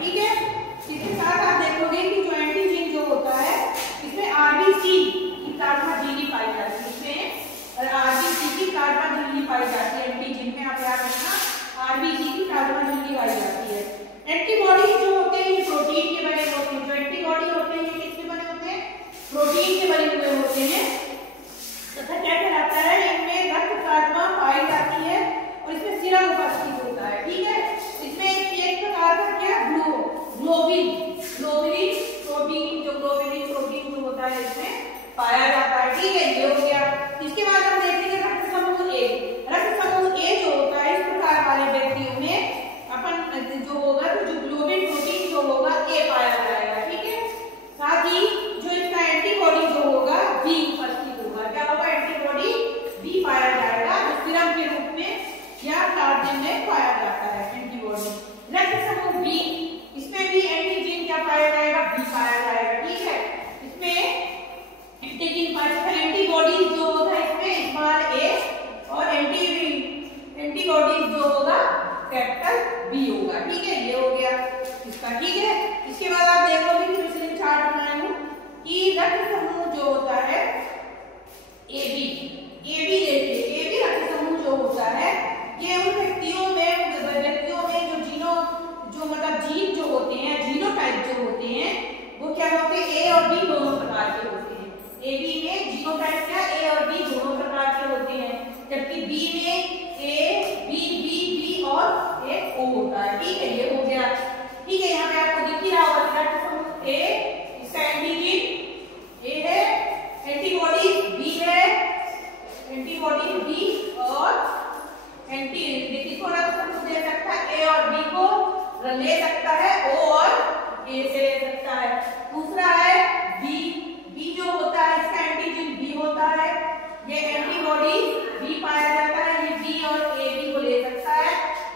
ठीक है। इसके साथ आप देखोगे कि जो एंटीजन जो होता है इसमें आरबीसी की प्लाज्मा झिल्ली पाई जाती है, इसमें आरबीसी की प्लाज्मा झिल्ली पाई जाती है। एंटीजन में आप याद रखना आरबीसी की प्लाज्मा झिल्ली पाई जाती है। एंटीबॉडी जो होते हैं ये प्रोटीन के बने होते हैं। जो एंटीबॉडी होते हैं ये किसके बने होते हैं? प्रोटीन के बने हुए होते हैं तथा क्या कहलाता है, इनमें रक्त प्लाज्मा पाई जाती है और इसमें सीरम उपस्थित होता है। ठीक है। इसमें एक प्रकार का क्या ग्लोबिन प्रोटीन जो होता है इसमें पाया जाता है। ठीक है, ये हो गया। इसके बाद हम देखेंगे रक्त समूह ए। रक्त समूह ए जो होता है इस प्रकार वाले व्यक्तियों में अपन जो होगा तो जो ग्लोबिन प्रोटीन जो होगा ए पाया जाएगा। ठीक है। साथ ही जो इसका एंटीबॉडी जो होगा बी उपस्थित होगा। क्या होगा? एंटीबॉडी बी पाया जाएगा जो सीरम के रूप में या प्लाज्मा में पाया जाता है एंटीबॉडी। रक्त समूह बी, इसमें भी एंटीजन क्या पाया जाएगा? बी पाया जाएगा। ठीक है। इसमें एंटीजन एंटीबॉडी जो होगा इसमें स्मॉल ए और एंटीबॉडी जो होगा कैपिटल बी होगा। ठीक है, ये हो गया इसका। ठीक है। इसके बाद आप देखोगे कि पिछले चार्ट बनाया हूं कि रक्त समूह जो होता है एबी देखिए, एबी रक्त समूह जो होता है ये उन व्यक्तियों में जो मतलब जीन जो होते हैं, जीनोटाइप जो होते हैं वो क्या होते हैं? ए और बी दोनों प्रकार के होते हैं। एबी में जीनोटाइप क्या ए और बी दोनों प्रकार के होते हैं, जबकि बी में ए बी और एक ओ होता है। ठीक है, ये हो गया। ठीक है, यहाँ पे आपको दिख ही रहा होगा रक्त समूह ए, इसका एंटीजन ए है, एंटीबॉडी बी है, एंटीबॉडी बी और देखिए रक्त समूह दे सकता है ए और बी को ले सकता है, ओ और ए से ले सकता है। दूसरा है बी जो होता है इसका एंटीजन बी होता है, ये एंटीबॉडी बी पाया जाता है, ये बी और ए बी को ले सकता है।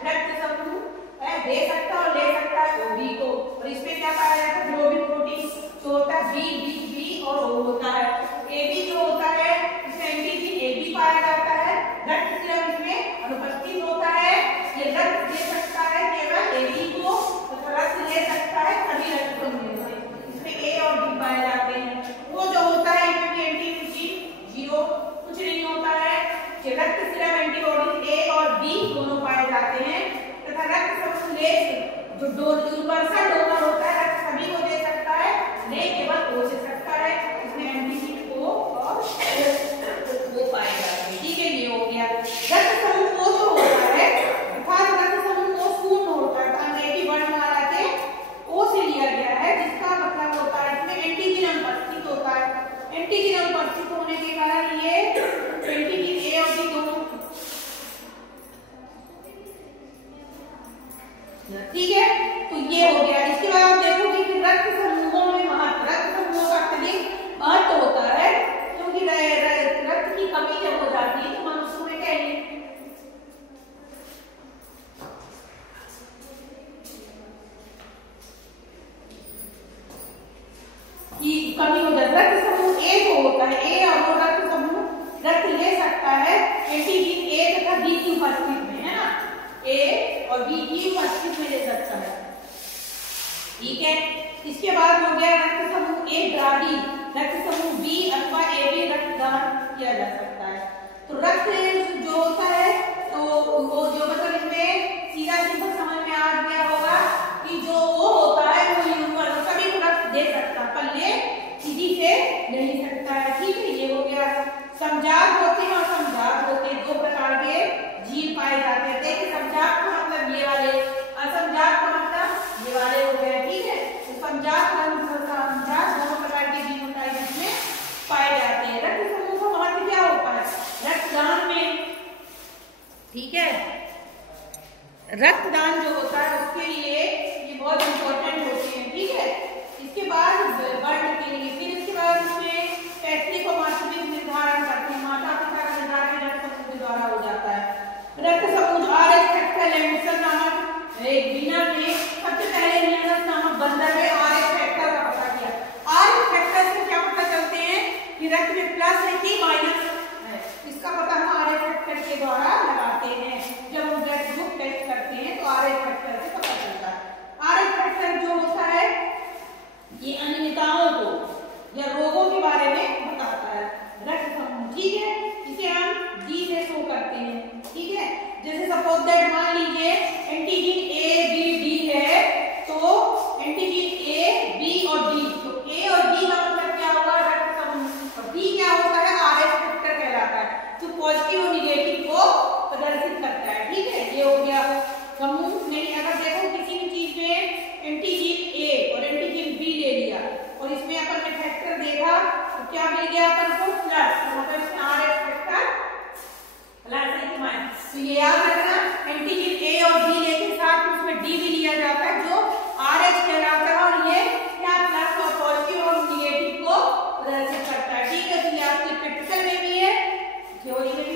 रक्त समूह दे सकता और ले सकता है ओ बी को, और इसमें क्या पाया जाता है? ग्लोबिन प्रोटीन जो होता है बी और ओ होता है। ए बी जो होता है इसमें एंटीजन ए बी पाया जाता है, रक्त सीरम इसमें अनुपस्थित होता है। ये रक्त दे सकता है केवल ए बी को, रक्त ले सकता है सभी रक्त समूहों से, इसमें ए और बी पाए जाते हैं। वो जो होता है इनमें भी एंटीजन जीरो कुछ नहीं होता है। ये रक्त सीरम एंटीबॉडी ए और बी दोनों पाए जाते हैं तथा रक्त समूह ले जो यूनिवर्सल डोनर होता है रक्त सभी को दे सकता है, ले केवल ओ से सकता है, इसमें एंटीजन ओ और वो पाए जाते हैं। ठीक है, ये हो गया। रक्त समूह ओ जो होता है अर्थात रक्त समूह ओ शून्य होता है, अंग्रेजी वर्णमाला के ओ से लिया गया है, जिसका मतलब होता है इसमें एंटीजन अनुपस्थित होता है। एंटीजन अनुपस्थित होने के कारण ये एंटीजन ए और बी दोनों। ठीक है, तो ये हो गया। इसके बाद आप देखोगे कि रक्त समूहों में रक्त समूहों का अत्यधिक महत्व होता है, क्योंकि रक्त की कमी जब हो जाती है तो मनुष्य में क्या की कमी हो जाती है। रक्त समूह ए जो होता है ए और वो रक्त समूह रक्त ले सकता है एंटीजन ए तथा बी की उपस्थिति में, है ना, ए और बी की उपस्थिति में ले सकता है। ठीक है। इसके बाद हो गया रक्त समूह ए ग्राही, रक्त समूह बी अथवा ए बी रक्तदान किया जा सकता है। तो रक्त जो होता है तो वो जो मतलब इसमें सीधा समझ में आ गया होगा कि जो वो होता है वो यूनिवर्सल सभी को रक्त दे सकता है, पर ले किसी से नहीं सकता है। ठीक है, ये हो गया। समजात होते हैं और समजात होते हैं, दो प्रकार के जीव पाए जाते हैं। देखिए समजात का मतलब ये वाले, असमजात का मतलब ये वाले हो गए। ठीक है, तो समजात दोनों प्रकार के जीनोटाइप इसमें पाए जाते हैं। रक्त समूह का महत्व क्या होता है रक्तदान में? ठीक है, रक्तदान जो होता है उसके लिए ये बहुत इंपॉर्टेंट होते हैं। ठीक है, इसके बाद वर्ण के लिए, फिर इसके बाद उसमें पैतृक और माध्यमिक निर्धारण करते हैं। माता पिता का निर्धारण रक्त समूह के द्वारा हो जाता है। रक्त समूह आरएच फैक्टर लैंडसन नामक एक विनर ने सबसे पहले न्यूटन नामक बंदर में आरएच फैक्टर का पता किया। आरएच फैक्टर से क्या पता चलते हैं कि रक्त में प्लस है कि माइनस है, इसका पता हम आरएच फैक्टर के द्वारा लगाते हैं। जब हम ब्लड ग्रुप टेस्ट करते हैं तो आरएच फैक्टर से पता चलता है। आरएच फैक्टर दिया अपन को प्लस, तो मतलब इसमें RH फैक्टर प्लस है माइनस। तो ये याद रखना, एंटीजन A और B लेके साथ उसमें D भी लिया जाता है जो RH कहलाता है, और ये क्या प्लस और पॉजिटिव और निगेटिव को प्रदर्शित करता है। ठीक है, तो ये आपके प्रैक्टिकल में भी है, थ्योरी में भी